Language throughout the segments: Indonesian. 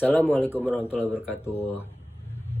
Assalamualaikum warahmatullahi wabarakatuh.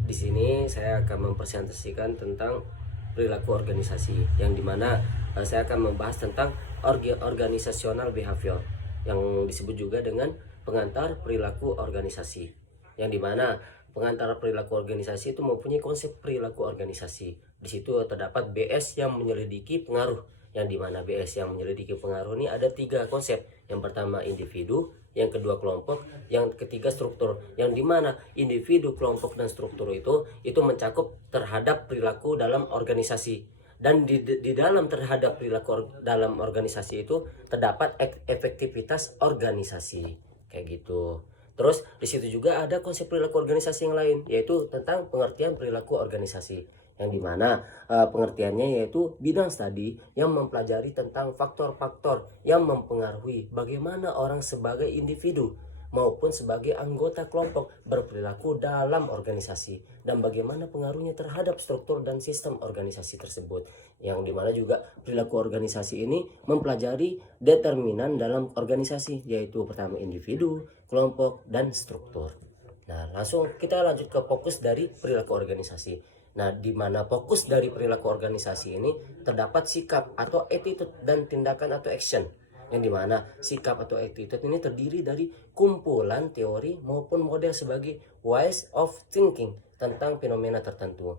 Di sini saya akan mempresentasikan tentang perilaku organisasi, yang dimana saya akan membahas tentang organisasional behavior, yang disebut juga dengan pengantar perilaku organisasi, yang dimana pengantar perilaku organisasi itu mempunyai konsep perilaku organisasi. Di situ terdapat BS yang menyelidiki pengaruh, yang dimana BS yang menyelidiki pengaruh ini ada 3 konsep. Yang pertama individu, yang kedua kelompok, yang ketiga struktur. Yang dimana individu, kelompok, dan struktur itu mencakup terhadap perilaku dalam organisasi. Dan di dalam terhadap perilaku dalam organisasi itu terdapat efektivitas organisasi, kayak gitu. Terus di situ juga ada konsep perilaku organisasi yang lain, yaitu tentang pengertian perilaku organisasi, yang dimana pengertiannya yaitu bidang studi yang mempelajari tentang faktor-faktor yang mempengaruhi bagaimana orang sebagai individu maupun sebagai anggota kelompok berperilaku dalam organisasi, dan bagaimana pengaruhnya terhadap struktur dan sistem organisasi tersebut. Yang dimana juga perilaku organisasi ini mempelajari determinan dalam organisasi, yaitu pertama individu, kelompok, dan struktur. Nah, langsung kita lanjut ke fokus dari perilaku organisasi. Nah, di mana fokus dari perilaku organisasi ini terdapat sikap atau attitude dan tindakan atau action. Yang dimana sikap atau attitude ini terdiri dari kumpulan teori maupun model sebagai ways of thinking tentang fenomena tertentu,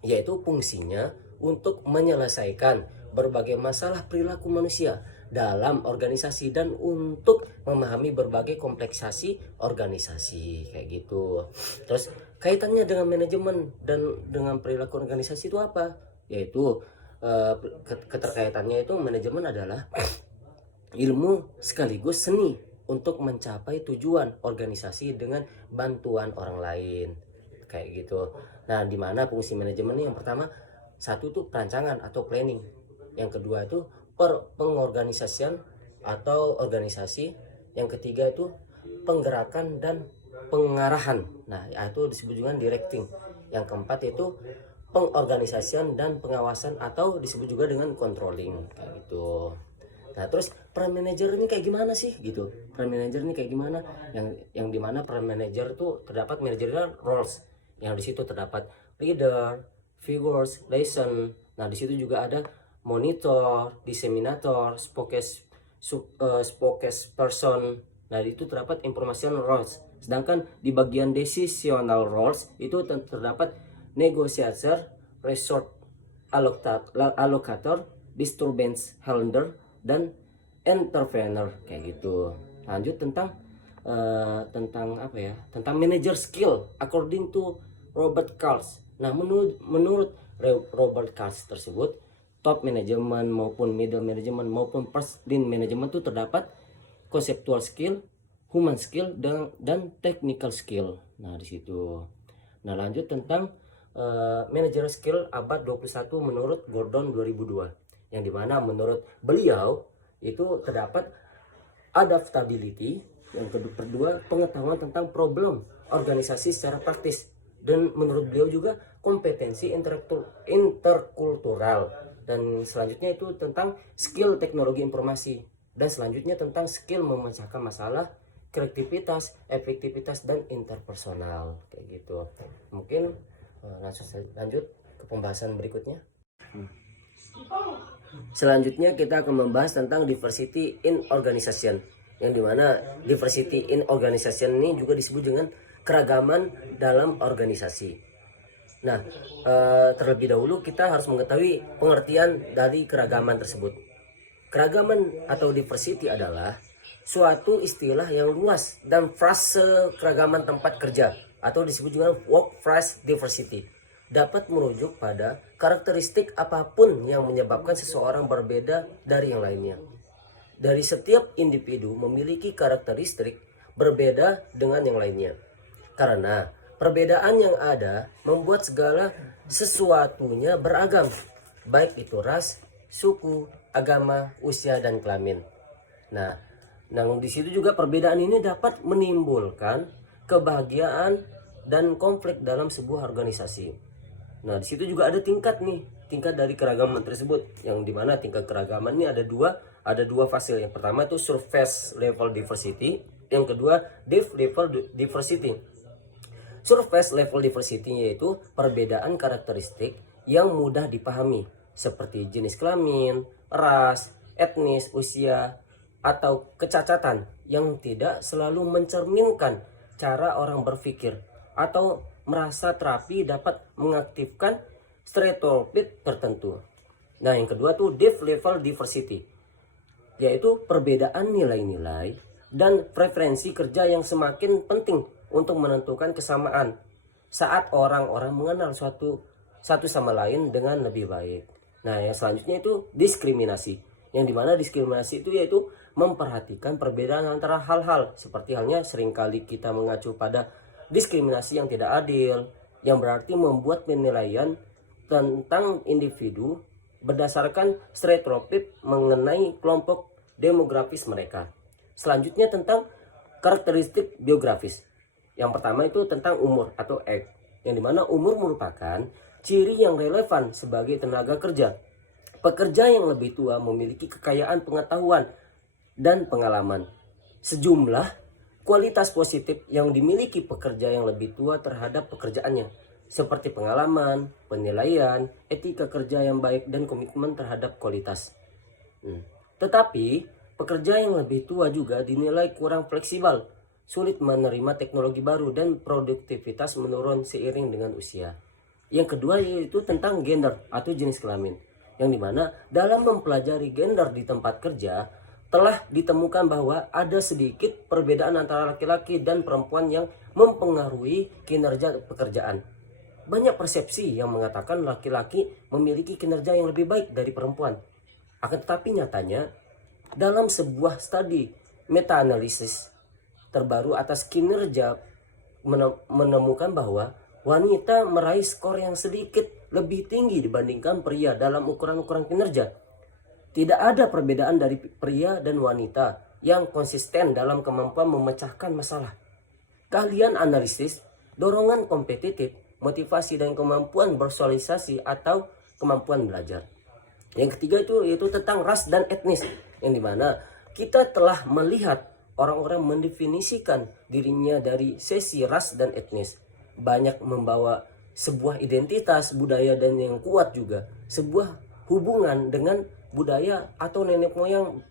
yaitu fungsinya untuk menyelesaikan berbagai masalah perilaku manusia dalam organisasi dan untuk memahami berbagai kompleksasi organisasi, kayak gitu. Terus kaitannya dengan manajemen dan dengan perilaku organisasi itu apa? Yaitu keterkaitannya itu manajemen adalah ilmu sekaligus seni untuk mencapai tujuan organisasi dengan bantuan orang lain, kayak gitu. Nah, di mana fungsi manajemen ini yang pertama, satu tuh perancangan atau planning. Yang kedua itu pengorganisasian atau organisasi. Yang ketiga itu penggerakan dan pengarahan. Nah, itu disebut juga directing. Yang keempat itu pengorganisasian dan pengawasan atau disebut juga dengan controlling, kayak gitu. Nah, terus peran manajer ini kayak gimana sih gitu? Peran manajer ini kayak gimana? Yang dimana peran manajer itu terdapat managerial roles. Yang di situ terdapat leader, figures, lesson. Nah, di situ juga ada monitor, disseminator, spokesperson. Nah, itu terdapat information roles. Sedangkan di bagian decisional roles itu terdapat negotiator, resource allocator, disturbance handler, dan entrepreneur, kayak gitu. Lanjut tentang apa ya? Tentang manager skill according to Robert Karls. Nah, menurut Robert Karls tersebut, top management maupun middle management maupun first line management itu terdapat conceptual skill, human skill, dan technical skill. Nah, di situ. Nah, lanjut tentang managerial skill abad 21 menurut Gordon 2002, yang dimana menurut beliau itu terdapat adaptability, yang kedua pengetahuan tentang problem organisasi secara praktis, dan menurut beliau juga kompetensi interkultural, dan selanjutnya itu tentang skill teknologi informasi, dan selanjutnya tentang skill memecahkan masalah, kreativitas, efektivitas, dan interpersonal, kayak gitu. Mungkin lanjut ke pembahasan berikutnya. Selanjutnya kita akan membahas tentang diversity in organization, yang dimana diversity in organization ini juga disebut dengan keragaman dalam organisasi. Nah, terlebih dahulu kita harus mengetahui pengertian dari keragaman tersebut. Keragaman atau diversity adalah suatu istilah yang luas dan frase keragaman tempat kerja atau disebut juga workplace diversity dapat merujuk pada karakteristik apapun yang menyebabkan seseorang berbeda dari yang lainnya. Dari setiap individu memiliki karakteristik berbeda dengan yang lainnya. Karena perbedaan yang ada membuat segala sesuatunya beragam, baik itu ras, suku, agama, usia, dan kelamin. Nah, di situ juga perbedaan ini dapat menimbulkan kebahagiaan dan konflik dalam sebuah organisasi. Nah, di situ juga ada tingkat dari keragaman tersebut, yang dimana tingkat keragaman ini ada dua fase. Yang pertama itu surface level diversity, Yang kedua, depth level diversity. Surface level diversity yaitu perbedaan karakteristik yang mudah dipahami seperti jenis kelamin, ras, etnis, usia, atau kecacatan yang tidak selalu mencerminkan cara orang berpikir atau merasa terapi dapat mengaktifkan stereotip tertentu. Nah, yang kedua tuh depth level diversity, yaitu perbedaan nilai-nilai dan preferensi kerja yang semakin penting untuk menentukan kesamaan saat orang-orang mengenal satu sama lain dengan lebih baik. Nah, yang selanjutnya itu diskriminasi, yang dimana diskriminasi itu yaitu memperhatikan perbedaan antara hal-hal, seperti halnya seringkali kita mengacu pada diskriminasi yang tidak adil, yang berarti membuat penilaian tentang individu berdasarkan stereotip mengenai kelompok demografis mereka. Selanjutnya tentang karakteristik biografis. Yang pertama itu tentang umur atau age, yang dimana umur merupakan ciri yang relevan sebagai tenaga kerja. Pekerja yang lebih tua memiliki kekayaan pengetahuan dan pengalaman. Sejumlah kualitas positif yang dimiliki pekerja yang lebih tua terhadap pekerjaannya, seperti pengalaman, penilaian, etika kerja yang baik, dan komitmen terhadap kualitas. Tetapi, pekerja yang lebih tua juga dinilai kurang fleksibel, sulit menerima teknologi baru, dan produktivitas menurun seiring dengan usia. Yang kedua yaitu tentang gender atau jenis kelamin, yang dimana dalam mempelajari gender di tempat kerja, telah ditemukan bahwa ada sedikit perbedaan antara laki-laki dan perempuan yang mempengaruhi kinerja pekerjaan. Banyak persepsi yang mengatakan laki-laki memiliki kinerja yang lebih baik dari perempuan. Akan tetapi nyatanya, dalam sebuah studi meta-analisis terbaru atas kinerja menemukan bahwa wanita meraih skor yang sedikit lebih tinggi dibandingkan pria dalam ukuran-ukuran kinerja. Tidak ada perbedaan dari pria dan wanita yang konsisten dalam kemampuan memecahkan masalah. Keahlian analisis, dorongan kompetitif, motivasi, dan kemampuan bersosialisasi atau kemampuan belajar. Yang ketiga itu yaitu tentang ras dan etnis, yang dimana kita telah melihat orang-orang mendefinisikan dirinya dari sesi ras dan etnis. Banyak membawa sebuah identitas, budaya, dan yang kuat juga sebuah hubungan dengan budaya atau nenek moyang,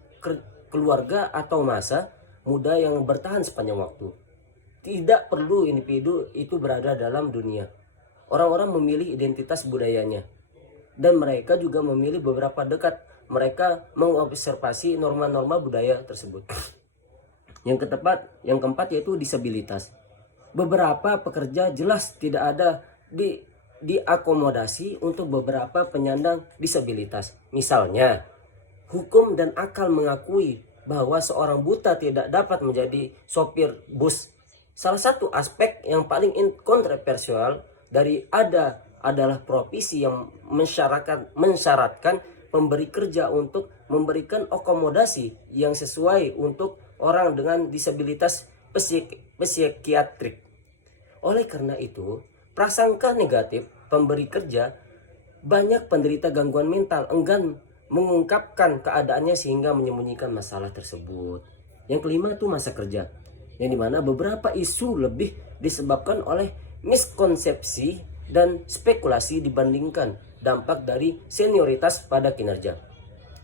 keluarga, atau masa muda yang bertahan sepanjang waktu. Tidak perlu individu itu berada dalam dunia. Orang-orang memilih identitas budayanya, dan mereka juga memilih beberapa dekat. Mereka mengobservasi norma-norma budaya tersebut. Yang keempat yaitu disabilitas. Beberapa pekerja jelas tidak ada diakomodasi untuk beberapa penyandang disabilitas. Misalnya, hukum dan akal mengakui bahwa seorang buta tidak dapat menjadi sopir bus. Salah satu aspek yang paling kontroversial adalah profesi yang mensyaratkan pemberi kerja untuk memberikan akomodasi yang sesuai untuk orang dengan disabilitas psikiatrik. Oleh karena itu, prasangka negatif pemberi kerja, banyak penderita gangguan mental enggan mengungkapkan keadaannya sehingga menyembunyikan masalah tersebut. Yang kelima itu masa kerja, yang dimana beberapa isu lebih disebabkan oleh miskonsepsi dan spekulasi dibandingkan dampak dari senioritas pada kinerja.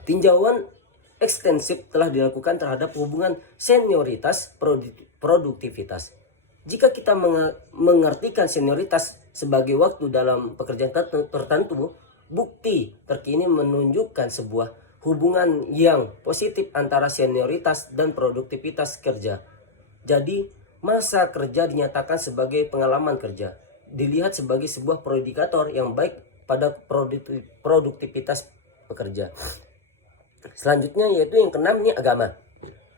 Tinjauan ekstensif telah dilakukan terhadap hubungan senioritas produktivitas. Jika kita mengartikan senioritas sebagai waktu dalam pekerjaan tertentu, bukti terkini menunjukkan sebuah hubungan yang positif antara senioritas dan produktivitas kerja. Jadi, masa kerja dinyatakan sebagai pengalaman kerja, dilihat sebagai sebuah predikator yang baik pada produktivitas pekerja. Selanjutnya yaitu yang keenam, ini agama,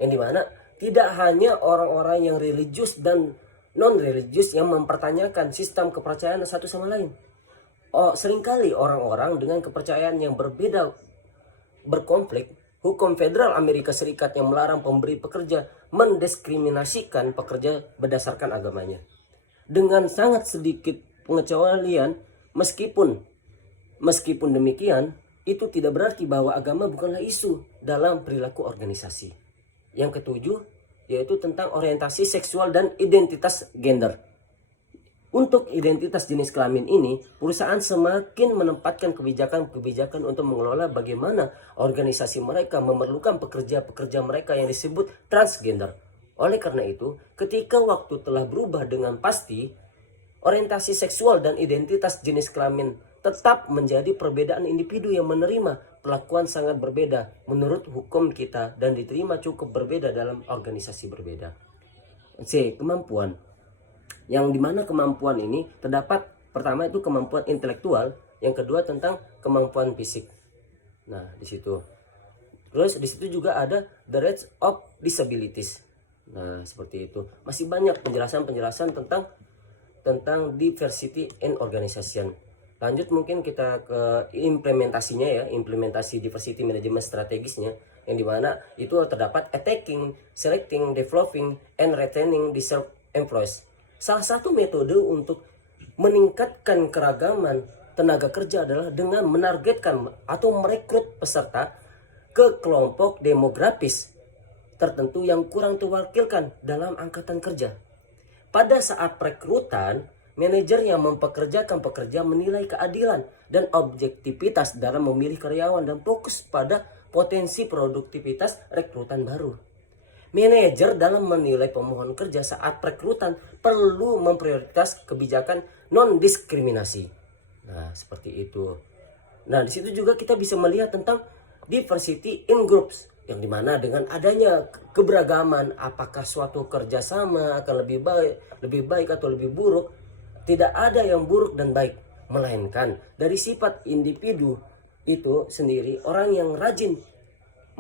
yang dimana tidak hanya orang-orang yang religius dan non-religius yang mempertanyakan sistem kepercayaan satu sama lain. Seringkali orang-orang dengan kepercayaan yang berbeda berkonflik. Hukum federal Amerika Serikat yang melarang pemberi pekerja mendiskriminasikan pekerja berdasarkan agamanya. Dengan sangat sedikit pengecualian, meskipun demikian, itu tidak berarti bahwa agama bukanlah isu dalam perilaku organisasi. Yang ketujuh, yaitu tentang orientasi seksual dan identitas gender. Untuk identitas jenis kelamin ini, perusahaan semakin menempatkan kebijakan-kebijakan untuk mengelola bagaimana organisasi mereka memerlukan pekerja-pekerja mereka yang disebut transgender. Oleh karena itu, ketika waktu telah berubah dengan pasti, orientasi seksual dan identitas jenis kelamin tetap menjadi perbedaan individu yang menerima perlakuan sangat berbeda menurut hukum kita dan diterima cukup berbeda dalam organisasi berbeda. C. Kemampuan. Yang dimana kemampuan ini terdapat pertama itu kemampuan intelektual, yang kedua tentang kemampuan fisik. Nah, di situ. Terus di situ juga ada the rights of disabilities. Nah, seperti itu. Masih banyak penjelasan-penjelasan tentang diversity in organization. Lanjut mungkin kita ke implementasinya ya, implementasi diversity management strategisnya, yang dimana itu terdapat attacking, selecting, developing, and retaining deserved employees. Salah satu metode untuk meningkatkan keragaman tenaga kerja adalah dengan menargetkan atau merekrut peserta ke kelompok demografis tertentu yang kurang terwakilkan dalam angkatan kerja. Pada saat perekrutan, manajer yang mempekerjakan pekerja menilai keadilan dan objektivitas dalam memilih karyawan dan fokus pada potensi produktivitas rekrutan baru. Manajer dalam menilai pemohon kerja saat perekrutan perlu memprioritas kebijakan non-diskriminasi. Nah, seperti itu. Nah, di situ juga kita bisa melihat tentang diversity in groups, yang dimana dengan adanya keberagaman, apakah suatu kerjasama akan lebih baik atau lebih buruk, tidak ada yang buruk dan baik, melainkan dari sifat individu itu sendiri. Orang yang rajin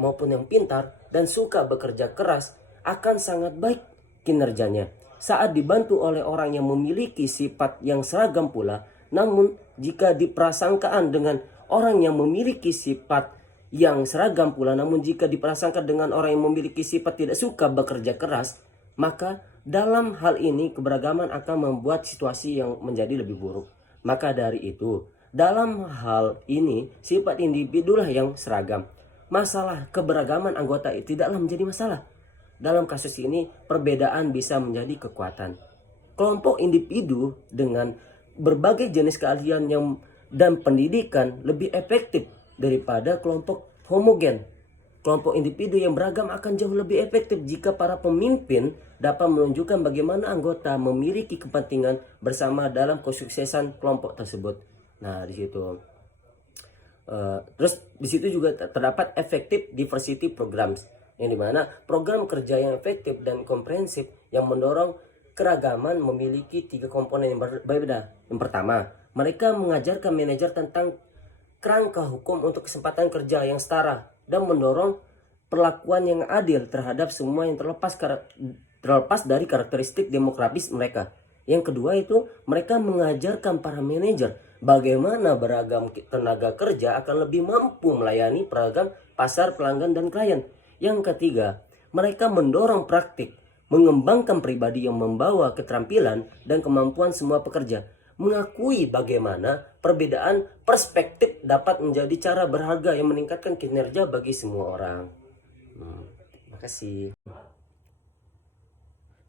maupun yang pintar dan suka bekerja keras akan sangat baik kinerjanya saat dibantu oleh orang yang memiliki sifat yang seragam pula. Namun jika diprasangkaan dengan orang yang memiliki sifat yang seragam pula, namun jika diprasangkan dengan orang yang memiliki sifat tidak suka bekerja keras, maka dalam hal ini keberagaman akan membuat situasi yang menjadi lebih buruk. Maka dari itu, dalam hal ini sifat individulah yang seragam. Masalah keberagaman anggota tidaklah menjadi masalah. Dalam kasus ini, perbedaan bisa menjadi kekuatan. Kelompok individu dengan berbagai jenis keahlian dan pendidikan lebih efektif daripada kelompok homogen. Kelompok individu yang beragam akan jauh lebih efektif jika para pemimpin dapat menunjukkan bagaimana anggota memiliki kepentingan bersama dalam kesuksesan kelompok tersebut. Nah, di situ. Terus di situ juga terdapat effective diversity programs, yang dimana program kerja yang efektif dan komprehensif yang mendorong keragaman memiliki 3 komponen yang berbeda. Yang pertama, mereka mengajarkan manajer tentang kerangka hukum untuk kesempatan kerja yang setara dan mendorong perlakuan yang adil terhadap semua yang terlepas dari karakteristik demografis mereka. Yang kedua itu mereka mengajarkan para manajer bagaimana beragam tenaga kerja akan lebih mampu melayani beragam pasar pelanggan dan klien. Yang ketiga, mereka mendorong praktik, mengembangkan pribadi yang membawa keterampilan dan kemampuan semua pekerja, mengakui bagaimana perbedaan perspektif dapat menjadi cara berharga yang meningkatkan kinerja bagi semua orang. Terima kasih.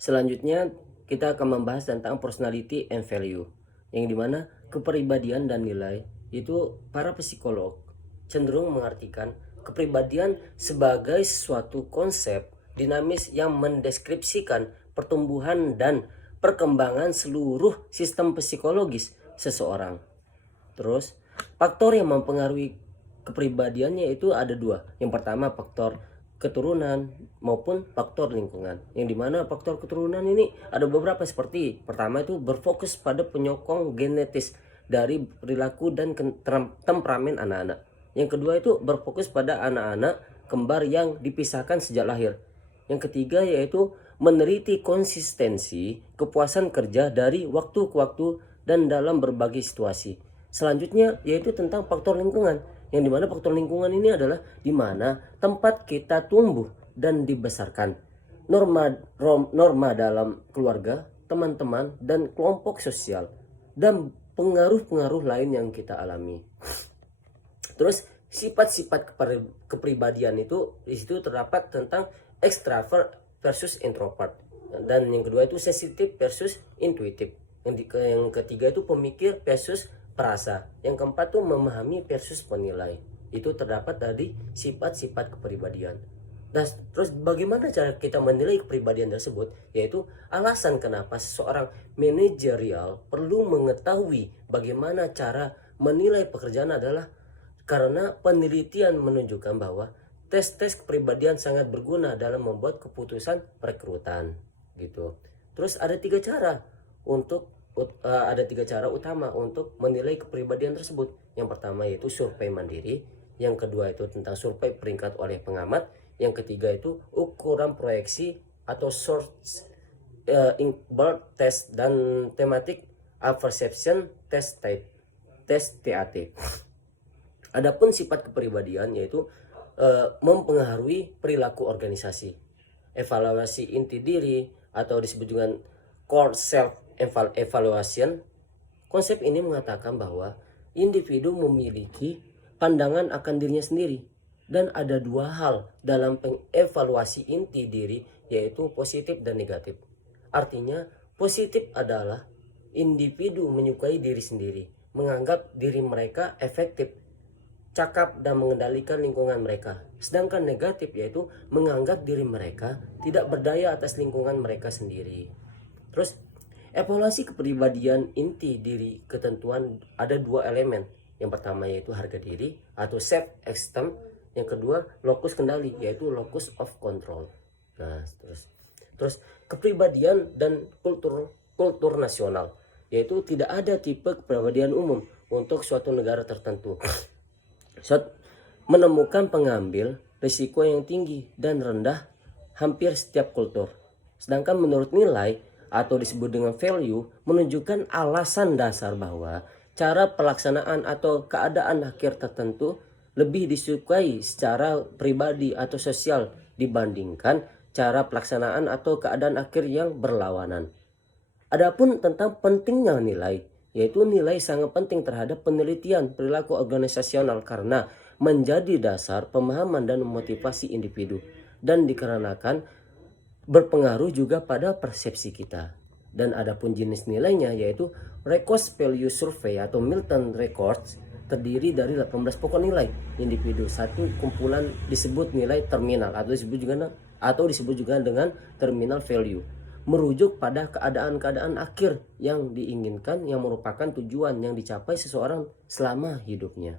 Selanjutnya kita akan membahas tentang personality and value, yang dimana kepribadian dan nilai itu para psikolog cenderung mengartikan kepribadian sebagai suatu konsep dinamis yang mendeskripsikan pertumbuhan dan perkembangan seluruh sistem psikologis seseorang. Terus faktor yang mempengaruhi kepribadiannya itu ada 2. Yang pertama faktor keturunan maupun faktor lingkungan, yang dimana faktor keturunan ini ada beberapa, seperti pertama itu berfokus pada penyokong genetis dari perilaku dan temperamen anak-anak. Yang kedua itu berfokus pada anak-anak kembar yang dipisahkan sejak lahir. Yang ketiga yaitu meneliti konsistensi kepuasan kerja dari waktu ke waktu dan dalam berbagai situasi. Selanjutnya yaitu tentang faktor lingkungan, yang dimana faktor lingkungan ini adalah dimana tempat kita tumbuh dan dibesarkan, norma dalam keluarga, teman-teman, dan kelompok sosial, dan pengaruh-pengaruh lain yang kita alami. Terus sifat-sifat kepribadian itu di situ terdapat tentang extravert versus introvert. Dan yang kedua itu sensitif versus intuitif. Yang ketiga itu pemikir versus perasa. Yang keempat tuh memahami versus penilai. Itu terdapat dari sifat-sifat kepribadian. Nah, terus bagaimana cara kita menilai kepribadian tersebut? Yaitu alasan kenapa seseorang manajerial perlu mengetahui bagaimana cara menilai pekerjaan adalah karena penelitian menunjukkan bahwa tes-tes kepribadian sangat berguna dalam membuat keputusan perekrutan gitu. Terus ada tiga cara utama untuk menilai kepribadian tersebut. Yang pertama yaitu survei mandiri, yang kedua itu tentang survei peringkat oleh pengamat, yang ketiga itu ukuran proyeksi atau source Inkberg test, dan thematic perception test type TAT. Adapun sifat kepribadian yaitu mempengaruhi perilaku organisasi. Evaluasi inti diri atau disebut dengan core self evaluation. Konsep ini mengatakan bahwa individu memiliki pandangan akan dirinya sendiri, dan ada dua hal dalam pengevaluasi inti diri, yaitu positif dan negatif. Artinya positif adalah individu menyukai diri sendiri, menganggap diri mereka efektif, cakap dan mengendalikan lingkungan mereka. Sedangkan negatif yaitu menganggap diri mereka tidak berdaya atas lingkungan mereka sendiri. Terus evaluasi kepribadian inti diri ketentuan ada dua elemen. Yang pertama yaitu harga diri atau self esteem. Yang kedua lokus kendali yaitu locus of control. Nah, terus kepribadian dan kultur nasional, yaitu tidak ada tipe kepribadian umum untuk suatu negara tertentu. Menemukan pengambil risiko yang tinggi dan rendah hampir setiap kultur. Sedangkan menurut nilai atau disebut dengan value menunjukkan alasan dasar bahwa cara pelaksanaan atau keadaan akhir tertentu lebih disukai secara pribadi atau sosial dibandingkan cara pelaksanaan atau keadaan akhir yang berlawanan. Adapun tentang pentingnya nilai, yaitu nilai sangat penting terhadap penelitian perilaku organisasional karena menjadi dasar pemahaman dan motivasi individu, dan dikarenakan berpengaruh juga pada persepsi kita. Dan adapun jenis nilainya yaitu Records Value Survey atau Milton Records terdiri dari 18 pokok nilai individu. Satu kumpulan disebut nilai terminal atau disebut juga dengan terminal value, merujuk pada keadaan-keadaan akhir yang diinginkan yang merupakan tujuan yang dicapai seseorang selama hidupnya.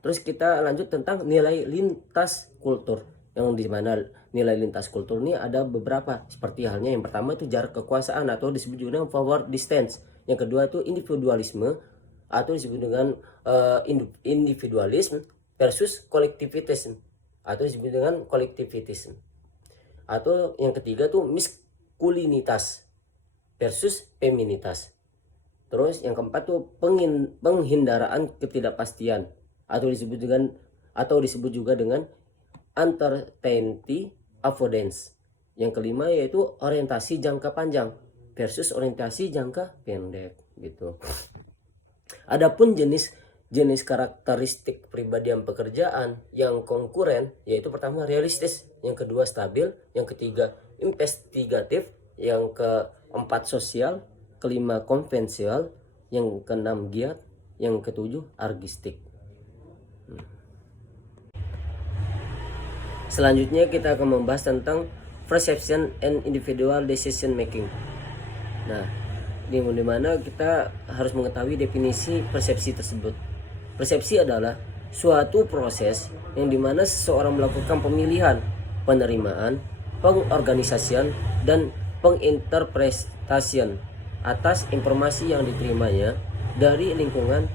Terus kita lanjut tentang nilai lintas kultur, yang dimana nilai lintas kultur ini ada beberapa, seperti halnya yang pertama itu jarak kekuasaan atau disebut juga dengan forward distance. Yang kedua itu individualisme atau disebut dengan individualisme versus kolektivitisme atau disebut dengan kolektivitisme. Atau yang ketiga tuh maskulinitas versus feminitas. Terus yang keempat tuh penghindaraan ketidakpastian atau disebut juga dengan uncertainty avoidance. Yang kelima yaitu orientasi jangka panjang versus orientasi jangka pendek gitu. Adapun jenis karakteristik kepribadian pekerjaan yang konkuren yaitu pertama realistis, yang kedua stabil, yang ketiga investigatif, yang keempat sosial, kelima konvensional, yang keenam giat, yang ketujuh argistik. Selanjutnya kita akan membahas tentang perception and individual decision making. Nah, di mana kita harus mengetahui definisi persepsi tersebut. Persepsi adalah suatu proses yang dimana seseorang melakukan pemilihan, penerimaan, pengorganisasian, dan penginterpretasian atas informasi yang diterimanya dari lingkungan.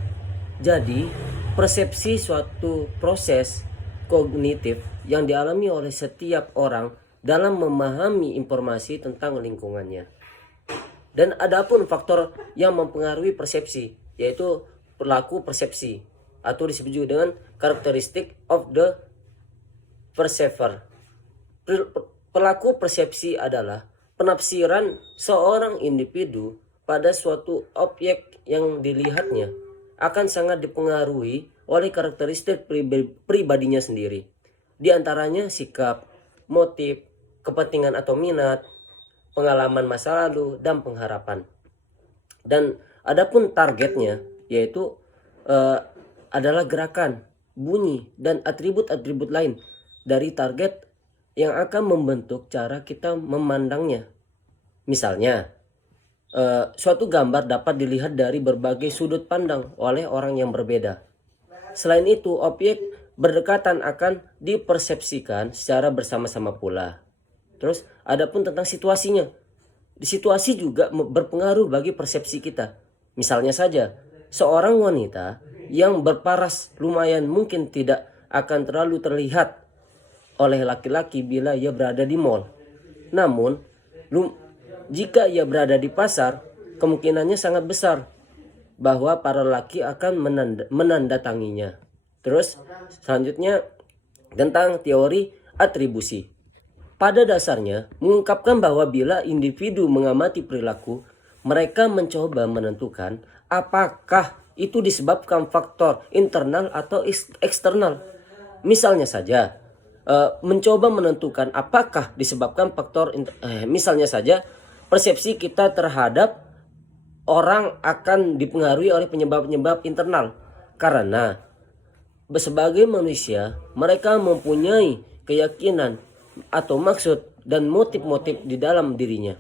Jadi, persepsi suatu proses kognitif yang dialami oleh setiap orang dalam memahami informasi tentang lingkungannya. Dan adapun faktor yang mempengaruhi persepsi yaitu perilaku persepsi atau disebut juga dengan characteristic of the perceiver. Perilaku persepsi adalah penafsiran seorang individu pada suatu objek yang dilihatnya akan sangat dipengaruhi oleh karakteristik pribadinya sendiri. Di antaranya sikap, motif, kepentingan atau minat, pengalaman masa lalu, dan pengharapan. Dan adapun targetnya yaitu adalah gerakan, bunyi, dan atribut-atribut lain dari target yang akan membentuk cara kita memandangnya. Misalnya, suatu gambar dapat dilihat dari berbagai sudut pandang oleh orang yang berbeda. Selain itu, objek berdekatan akan dipersepsikan secara bersama-sama pula. Terus, adapun tentang situasinya. Di situasi juga berpengaruh bagi persepsi kita. Misalnya saja, seorang wanita yang berparas lumayan mungkin tidak akan terlalu terlihat oleh laki-laki bila ia berada di mall. Namun, jika ia berada di pasar, kemungkinannya sangat besar bahwa para laki akan menandatanginya. Terus selanjutnya tentang teori atribusi. Pada dasarnya mengungkapkan bahwa bila individu mengamati perilaku, mereka mencoba menentukan apakah itu disebabkan faktor internal atau eksternal. Misalnya saja, mencoba menentukan apakah disebabkan faktor misalnya saja persepsi kita terhadap orang akan dipengaruhi oleh penyebab-penyebab internal, karena sebagai manusia mereka mempunyai keyakinan atau maksud dan motif-motif di dalam dirinya.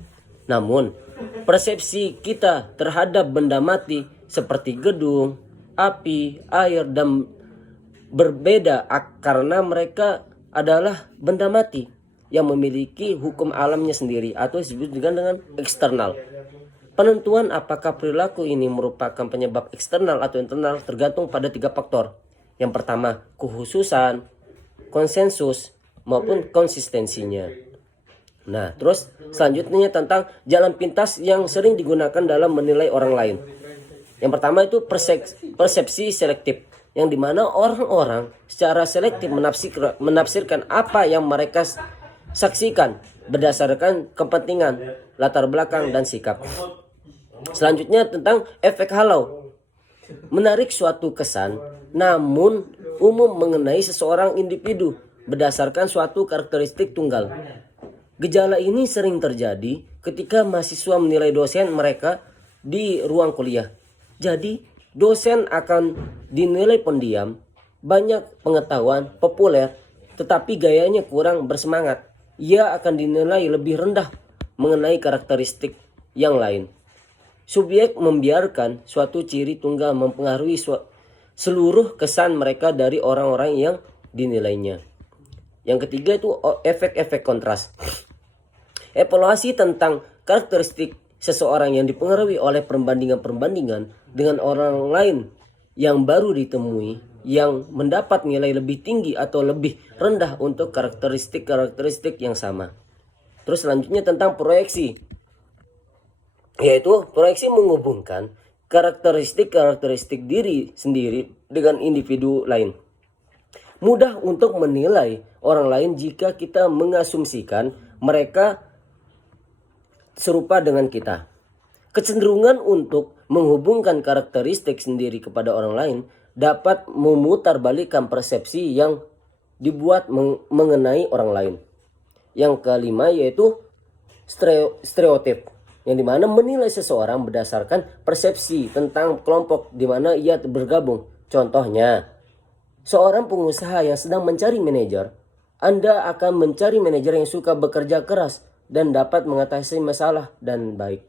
Namun persepsi kita terhadap benda mati seperti gedung, api, air dan berbeda karena mereka adalah benda mati yang memiliki hukum alamnya sendiri atau disebut dengan eksternal. Penentuan apakah perilaku ini merupakan penyebab eksternal atau internal tergantung pada 3 faktor. Yang pertama, kekhususan, konsensus, maupun konsistensinya. Nah, terus selanjutnya tentang jalan pintas yang sering digunakan dalam menilai orang lain. Yang pertama itu persepsi selektif, yang dimana orang-orang secara selektif menafsirkan apa yang mereka saksikan berdasarkan kepentingan, latar belakang, dan sikap. Selanjutnya tentang efek halau, menarik suatu kesan namun umum mengenai seseorang individu berdasarkan suatu karakteristik tunggal. Gejala ini sering terjadi ketika mahasiswa menilai dosen mereka di ruang kuliah. Jadi dosen akan dinilai pendiam, banyak pengetahuan, populer, tetapi gayanya kurang bersemangat. Ia akan dinilai lebih rendah mengenai karakteristik yang lain. Subjek membiarkan suatu ciri tunggal mempengaruhi seluruh kesan mereka dari orang-orang yang dinilainya. Yang ketiga itu efek-efek kontras. Evaluasi tentang karakteristik seseorang yang dipengaruhi oleh perbandingan-perbandingan dengan orang lain yang baru ditemui, yang mendapat nilai lebih tinggi atau lebih rendah untuk karakteristik-karakteristik yang sama. Terus selanjutnya tentang proyeksi, yaitu proyeksi menghubungkan karakteristik-karakteristik diri sendiri dengan individu lain. Mudah untuk menilai orang lain jika kita mengasumsikan mereka serupa dengan kita. Kecenderungan untuk menghubungkan karakteristik sendiri kepada orang lain dapat memutarbalikkan persepsi yang dibuat mengenai orang lain. Yang kelima yaitu stereotip, yang dimana menilai seseorang berdasarkan persepsi tentang kelompok di mana ia bergabung. Contohnya, seorang pengusaha yang sedang mencari manajer, Anda akan mencari manajer yang suka bekerja keras dan dapat mengatasi masalah dan baik.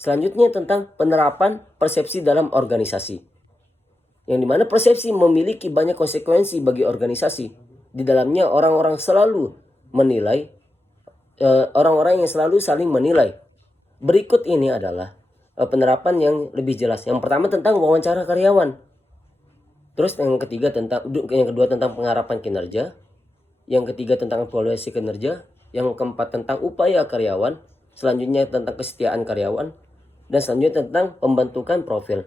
Selanjutnya tentang penerapan persepsi dalam organisasi, yang dimana persepsi memiliki banyak konsekuensi bagi organisasi. Di dalamnya orang-orang selalu menilai, orang-orang yang selalu saling menilai. Berikut ini adalah penerapan yang lebih jelas. Yang pertama tentang wawancara karyawan. Terus yang kedua tentang pengharapan kinerja. Yang ketiga tentang evaluasi kinerja. Yang keempat tentang upaya karyawan. Selanjutnya tentang kesetiaan karyawan. Dan selanjutnya tentang pembentukan profil.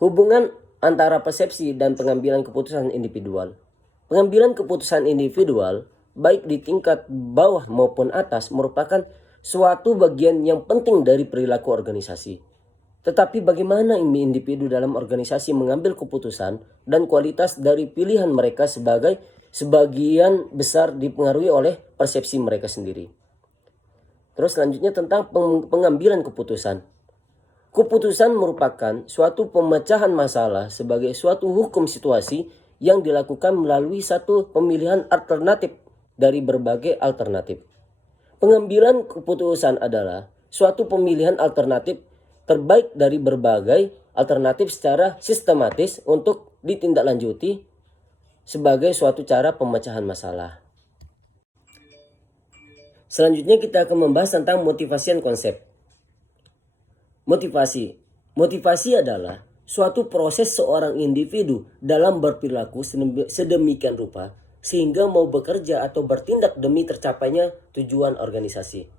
Hubungan antara persepsi dan pengambilan keputusan individual. Pengambilan keputusan individual, baik di tingkat bawah maupun atas, merupakan suatu bagian yang penting dari perilaku organisasi. Tetapi bagaimana individu dalam organisasi mengambil keputusan dan kualitas dari pilihan mereka sebagian besar dipengaruhi oleh persepsi mereka sendiri. Terus selanjutnya tentang pengambilan keputusan. Keputusan merupakan suatu pemecahan masalah sebagai suatu hukum situasi yang dilakukan melalui satu pemilihan alternatif dari berbagai alternatif. Pengambilan keputusan adalah suatu pemilihan alternatif terbaik dari berbagai alternatif secara sistematis untuk ditindaklanjuti sebagai suatu cara pemecahan masalah. Selanjutnya kita akan membahas tentang motivasi dan konsep. Motivasi adalah suatu proses seorang individu dalam berperilaku sedemikian rupa sehingga mau bekerja atau bertindak demi tercapainya tujuan organisasi.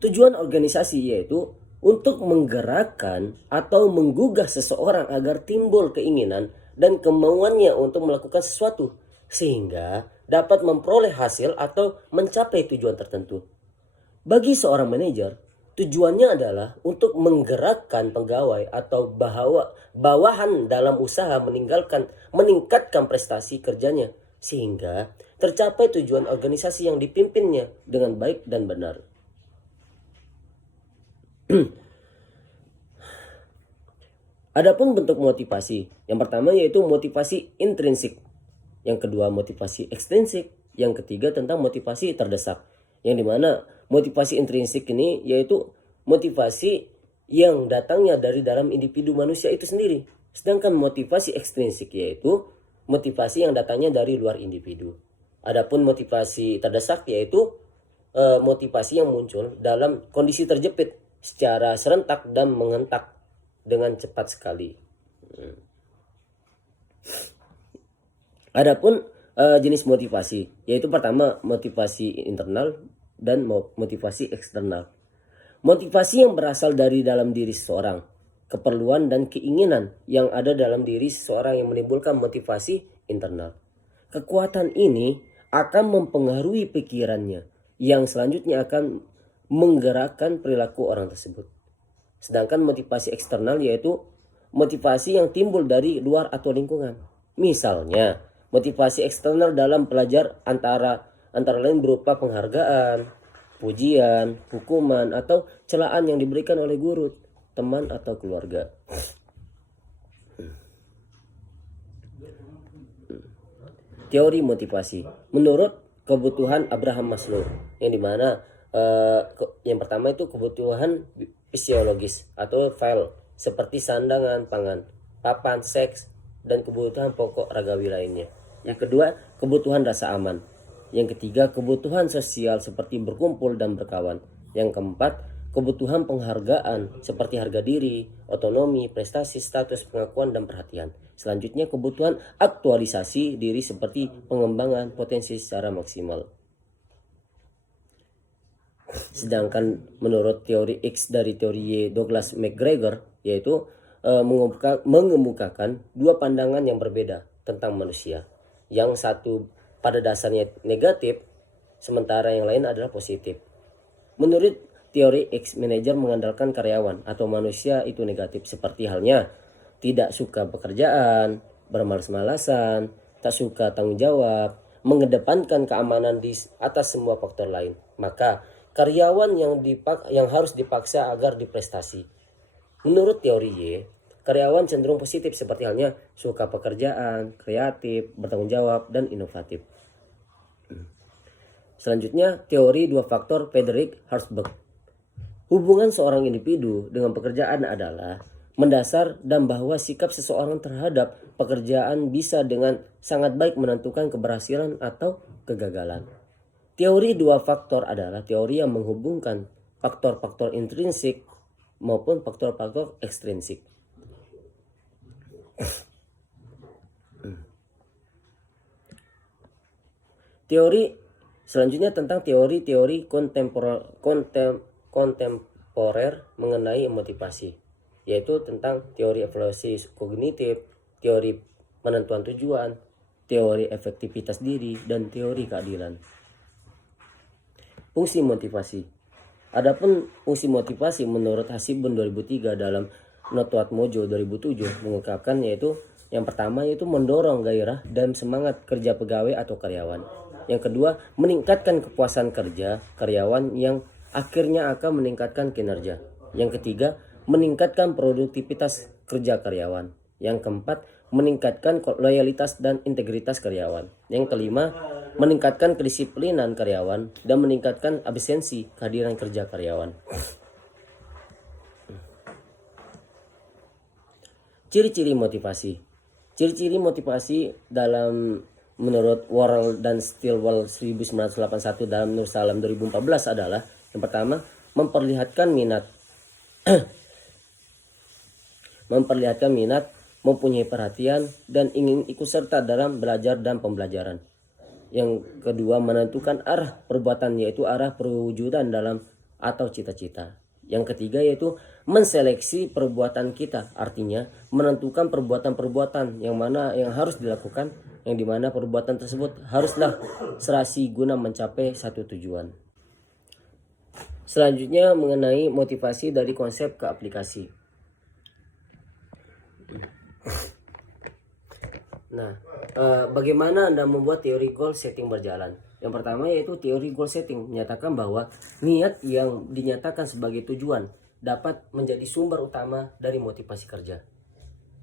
Tujuan organisasi yaitu untuk menggerakkan atau menggugah seseorang agar timbul keinginan dan kemauannya untuk melakukan sesuatu sehingga dapat memperoleh hasil atau mencapai tujuan tertentu. Bagi seorang manajer, tujuannya adalah untuk menggerakkan pegawai atau bawahan dalam usaha meningkatkan prestasi kerjanya sehingga tercapai tujuan organisasi yang dipimpinnya dengan baik dan benar. Adapun bentuk motivasi, yang pertama yaitu motivasi intrinsik, yang kedua motivasi ekstrinsik, yang ketiga tentang motivasi terdesak. Yang dimana motivasi intrinsik ini yaitu motivasi yang datangnya dari dalam individu manusia itu sendiri. Sedangkan motivasi ekstrinsik yaitu motivasi yang datangnya dari luar individu. Adapun motivasi terdesak yaitu motivasi yang muncul dalam kondisi terjepit secara serentak dan mengentak dengan cepat sekali. Adapun jenis motivasi yaitu pertama motivasi internal dan motivasi eksternal. Motivasi yang berasal dari dalam diri seseorang, keperluan dan keinginan yang ada dalam diri seseorang yang menimbulkan motivasi internal. Kekuatan ini akan mempengaruhi pikirannya yang selanjutnya akan menggerakkan perilaku orang tersebut. Sedangkan motivasi eksternal yaitu motivasi yang timbul dari luar atau lingkungan. Misalnya, motivasi eksternal dalam pelajar antara lain berupa penghargaan, pujian, hukuman, atau celaan yang diberikan oleh guru, teman, atau keluarga. Teori motivasi menurut kebutuhan Abraham Maslow, yang dimana yang pertama itu kebutuhan fisiologis atau file seperti sandangan, pangan, papan, seks, dan kebutuhan pokok ragawi lainnya. Yang kedua, kebutuhan rasa aman. Yang ketiga, kebutuhan sosial seperti berkumpul dan berkawan. Yang keempat, kebutuhan penghargaan seperti harga diri, otonomi, prestasi, status, pengakuan, dan perhatian. Selanjutnya, kebutuhan aktualisasi diri seperti pengembangan potensi secara maksimal. Sedangkan menurut teori X dari teori Y Douglas McGregor yaitu mengemukakan dua pandangan yang berbeda tentang manusia. Yang satu pada dasarnya negatif, sementara yang lain adalah positif. Menurut teori X, manajer mengandalkan karyawan atau manusia itu negatif, seperti halnya tidak suka pekerjaan, bermalas-malasan, tak suka tanggung jawab, mengedepankan keamanan di atas semua faktor lain. Maka karyawan yang harus dipaksa agar diprestasi. Menurut teori Y, karyawan cenderung positif seperti halnya suka pekerjaan, kreatif, bertanggung jawab, dan inovatif. Selanjutnya, teori dua faktor Frederick Herzberg. Hubungan seorang individu dengan pekerjaan adalah mendasar dan bahwa sikap seseorang terhadap pekerjaan bisa dengan sangat baik menentukan keberhasilan atau kegagalan. Teori dua faktor adalah teori yang menghubungkan faktor-faktor intrinsik maupun faktor-faktor ekstrinsik. Teori selanjutnya tentang teori-teori kontemporer mengenai motivasi, yaitu tentang teori evaluasi kognitif, teori penentuan tujuan, teori efektivitas diri, dan teori keadilan. Fungsi motivasi. Adapun fungsi motivasi menurut Hasibun 2003 dalam Notwat Mojo 2007 mengungkapkan yaitu yang pertama yaitu mendorong gairah dan semangat kerja pegawai atau karyawan. Yang kedua, meningkatkan kepuasan kerja karyawan yang akhirnya akan meningkatkan kinerja. Yang ketiga, meningkatkan produktivitas kerja karyawan. Yang keempat, meningkatkan loyalitas dan integritas karyawan. Yang kelima, meningkatkan kedisiplinan karyawan dan meningkatkan efisiensi kehadiran kerja karyawan. Ciri-ciri motivasi. Ciri-ciri motivasi dalam menurut Worrell dan Stilwell 1981 dalam Nur Salam 2014 adalah yang pertama, memperlihatkan minat mempunyai perhatian dan ingin ikut serta dalam belajar dan pembelajaran. Yang kedua, menentukan arah perbuatan yaitu arah perwujudan dalam atau cita-cita. Yang ketiga yaitu menseleksi perbuatan kita, artinya menentukan perbuatan-perbuatan yang mana yang harus dilakukan, yang dimana perbuatan tersebut haruslah serasi guna mencapai satu tujuan. Selanjutnya mengenai motivasi dari konsep ke aplikasi. Nah, bagaimana Anda membuat teori goal setting berjalan? Yang pertama yaitu teori goal setting menyatakan bahwa niat yang dinyatakan sebagai tujuan dapat menjadi sumber utama dari motivasi kerja.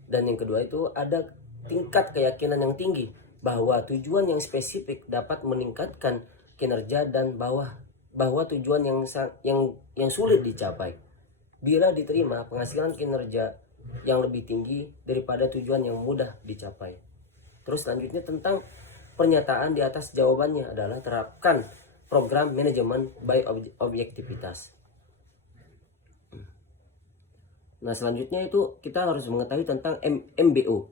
Dan yang kedua itu ada tingkat keyakinan yang tinggi bahwa tujuan yang spesifik dapat meningkatkan kinerja dan bahwa tujuan yang sulit dicapai bila diterima penghasilan kinerja yang lebih tinggi daripada tujuan yang mudah dicapai. Terus selanjutnya tentang pernyataan di atas jawabannya adalah terapkan program manajemen by objektivitas. Nah selanjutnya itu kita harus mengetahui tentang MBO.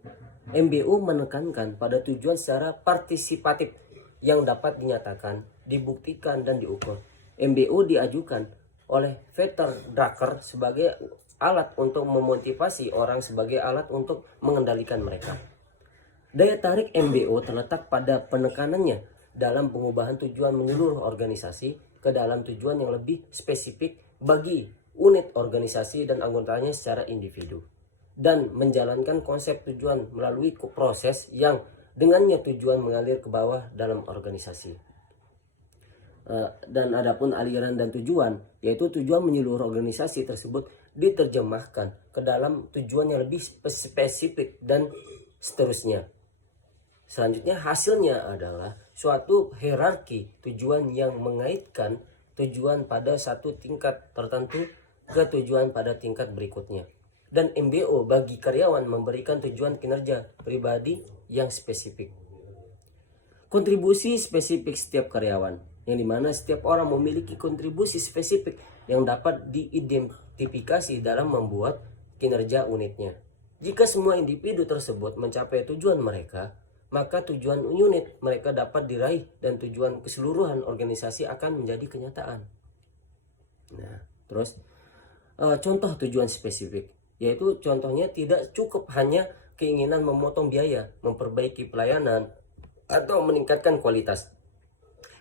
MBO menekankan pada tujuan secara partisipatif yang dapat dinyatakan, dibuktikan dan diukur. MBO diajukan oleh Peter Drucker sebagai alat untuk memotivasi orang sebagai alat untuk mengendalikan mereka. Daya tarik MBO terletak pada penekanannya dalam pengubahan tujuan menyeluruh organisasi ke dalam tujuan yang lebih spesifik bagi unit organisasi dan anggotanya secara individu, dan menjalankan konsep tujuan melalui proses yang dengannya tujuan mengalir ke bawah dalam organisasi. Dan adapun aliran dan tujuan, yaitu tujuan menyeluruh organisasi tersebut diterjemahkan ke dalam tujuan yang lebih spesifik dan seterusnya. Selanjutnya hasilnya adalah suatu hierarki tujuan yang mengaitkan tujuan pada satu tingkat tertentu ke tujuan pada tingkat berikutnya. Dan MBO bagi karyawan memberikan tujuan kinerja pribadi yang spesifik. Kontribusi spesifik setiap karyawan, yang dimana setiap orang memiliki kontribusi spesifik yang dapat diidentifikasi dalam membuat kinerja unitnya. Jika semua individu tersebut mencapai tujuan mereka, maka tujuan unit mereka dapat diraih dan tujuan keseluruhan organisasi akan menjadi kenyataan. Nah, terus contoh tujuan spesifik, yaitu contohnya tidak cukup hanya keinginan memotong biaya, memperbaiki pelayanan, atau meningkatkan kualitas.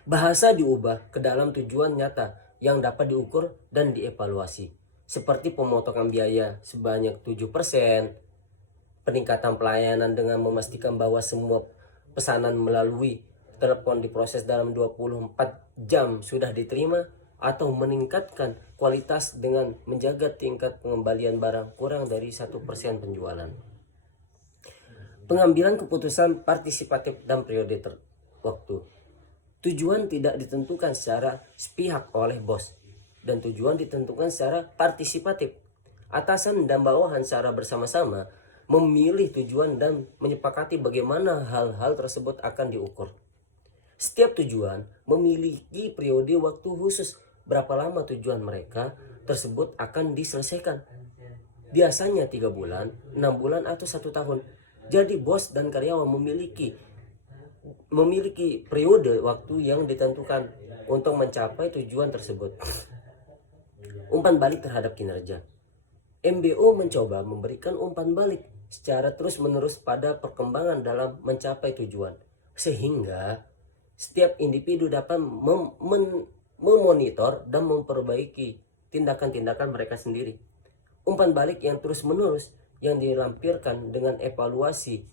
Bahasa diubah ke dalam tujuan nyata yang dapat diukur dan dievaluasi, seperti pemotongan biaya sebanyak 7%, peningkatan pelayanan dengan memastikan bahwa semua pesanan melalui telepon diproses dalam 24 jam sudah diterima, atau meningkatkan kualitas dengan menjaga tingkat pengembalian barang kurang dari 1% penjualan. Pengambilan keputusan partisipatif dan periode waktu. Tujuan tidak ditentukan secara sepihak oleh bos, dan tujuan ditentukan secara partisipatif. Atasan dan bawahan secara bersama-sama memilih tujuan dan menyepakati bagaimana hal-hal tersebut akan diukur. Setiap tujuan memiliki periode waktu khusus berapa lama tujuan mereka tersebut akan diselesaikan. Biasanya 3 bulan, 6 bulan atau 1 tahun. Jadi bos dan karyawan memiliki periode waktu yang ditentukan untuk mencapai tujuan tersebut. Umpan balik terhadap kinerja. MBO mencoba memberikan umpan balik secara terus-menerus pada perkembangan dalam mencapai tujuan, sehingga setiap individu dapat memonitor dan memperbaiki tindakan-tindakan mereka sendiri. Umpan balik yang terus-menerus yang dilampirkan dengan evaluasi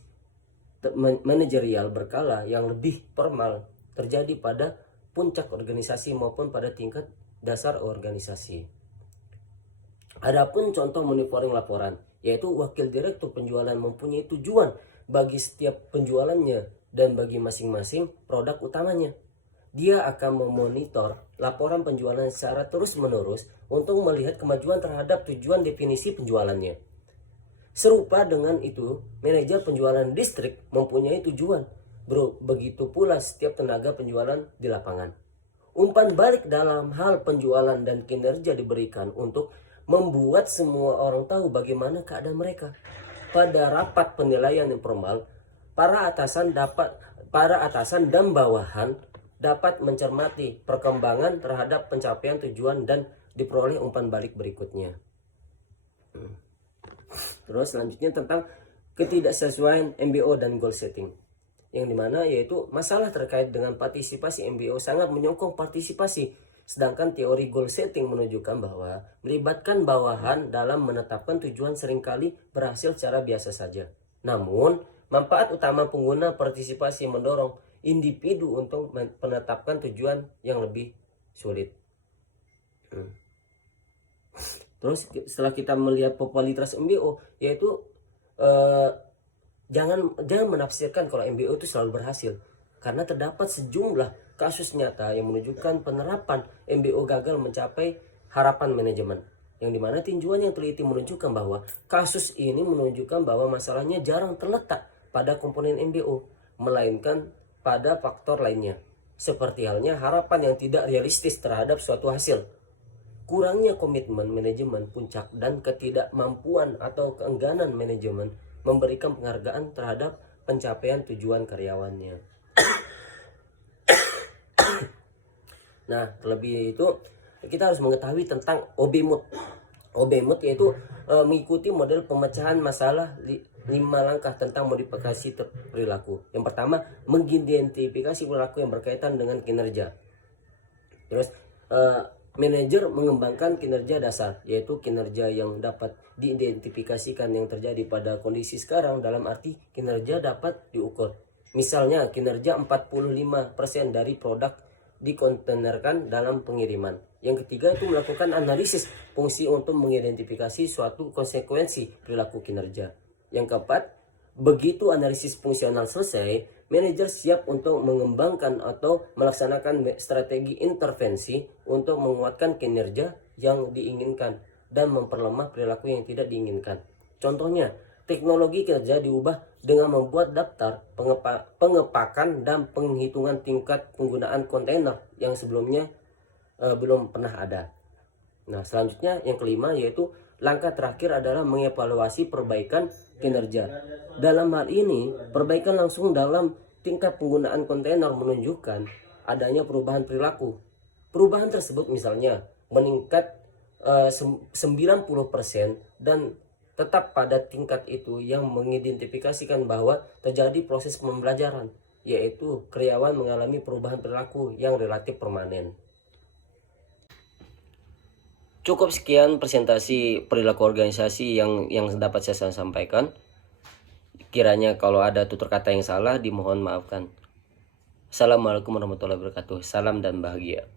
manajerial berkala yang lebih formal terjadi pada puncak organisasi maupun pada tingkat dasar organisasi. Adapun contoh monitoring laporan, yaitu wakil direktur penjualan mempunyai tujuan bagi setiap penjualannya dan bagi masing-masing produk utamanya. Dia akan memonitor laporan penjualan secara terus-menerus untuk melihat kemajuan terhadap tujuan definisi penjualannya. Serupa dengan itu, manajer penjualan distrik mempunyai tujuan. Begitu pula setiap tenaga penjualan di lapangan. Umpan balik dalam hal penjualan dan kinerja diberikan untuk membuat semua orang tahu bagaimana keadaan mereka. Pada rapat penilaian informal, para atasan dan bawahan dapat mencermati perkembangan terhadap pencapaian tujuan dan diperoleh umpan balik berikutnya. Terus selanjutnya tentang ketidaksesuaian MBO dan goal setting, yang dimana yaitu masalah terkait dengan partisipasi MBO sangat menyokong partisipasi, sedangkan teori goal setting menunjukkan bahwa melibatkan bawahan dalam menetapkan tujuan seringkali berhasil secara biasa saja. Namun manfaat utama pengguna partisipasi mendorong individu untuk menetapkan tujuan yang lebih sulit. Terus setelah kita melihat popularitas MBO, yaitu jangan menafsirkan kalau MBO itu selalu berhasil, karena terdapat sejumlah kasus nyata yang menunjukkan penerapan MBO gagal mencapai harapan manajemen, yang dimana tinjauan yang teliti menunjukkan bahwa kasus ini menunjukkan bahwa masalahnya jarang terletak pada komponen MBO, melainkan pada faktor lainnya, seperti halnya harapan yang tidak realistis terhadap suatu hasil, kurangnya komitmen manajemen puncak, dan ketidakmampuan atau keengganan manajemen memberikan penghargaan terhadap pencapaian tujuan karyawannya. Nah, terlebih itu kita harus mengetahui tentang OB-Mood. OB-Mood yaitu mengikuti model pemecahan masalah 5 langkah tentang modifikasi perilaku. Yang pertama, mengidentifikasi perilaku yang berkaitan dengan kinerja. Terus manajer mengembangkan kinerja dasar, yaitu kinerja yang dapat diidentifikasikan yang terjadi pada kondisi sekarang, dalam arti kinerja dapat diukur. Misalnya kinerja 45% dari produk dikontainerkan dalam pengiriman. Yang ketiga itu melakukan analisis fungsi untuk mengidentifikasi suatu konsekuensi perilaku kinerja. Yang keempat, begitu analisis fungsional selesai, manajer siap untuk mengembangkan atau melaksanakan strategi intervensi untuk menguatkan kinerja yang diinginkan dan memperlemah perilaku yang tidak diinginkan. Contohnya, teknologi kinerja diubah dengan membuat daftar pengepakan dan penghitungan tingkat penggunaan kontainer yang sebelumnya belum pernah ada. Nah, selanjutnya yang kelima yaitu langkah terakhir adalah mengevaluasi perbaikan kinerja. Dalam hal ini, perbaikan langsung dalam tingkat penggunaan kontainer menunjukkan adanya perubahan perilaku. Perubahan tersebut misalnya meningkat 90% dan tetap pada tingkat itu, yang mengidentifikasikan bahwa terjadi proses pembelajaran, yaitu karyawan mengalami perubahan perilaku yang relatif permanen. Cukup sekian presentasi perilaku organisasi yang dapat saya sampaikan. Kiranya kalau ada tutur kata yang salah dimohon maafkan. Assalamualaikum warahmatullahi wabarakatuh. Salam dan bahagia.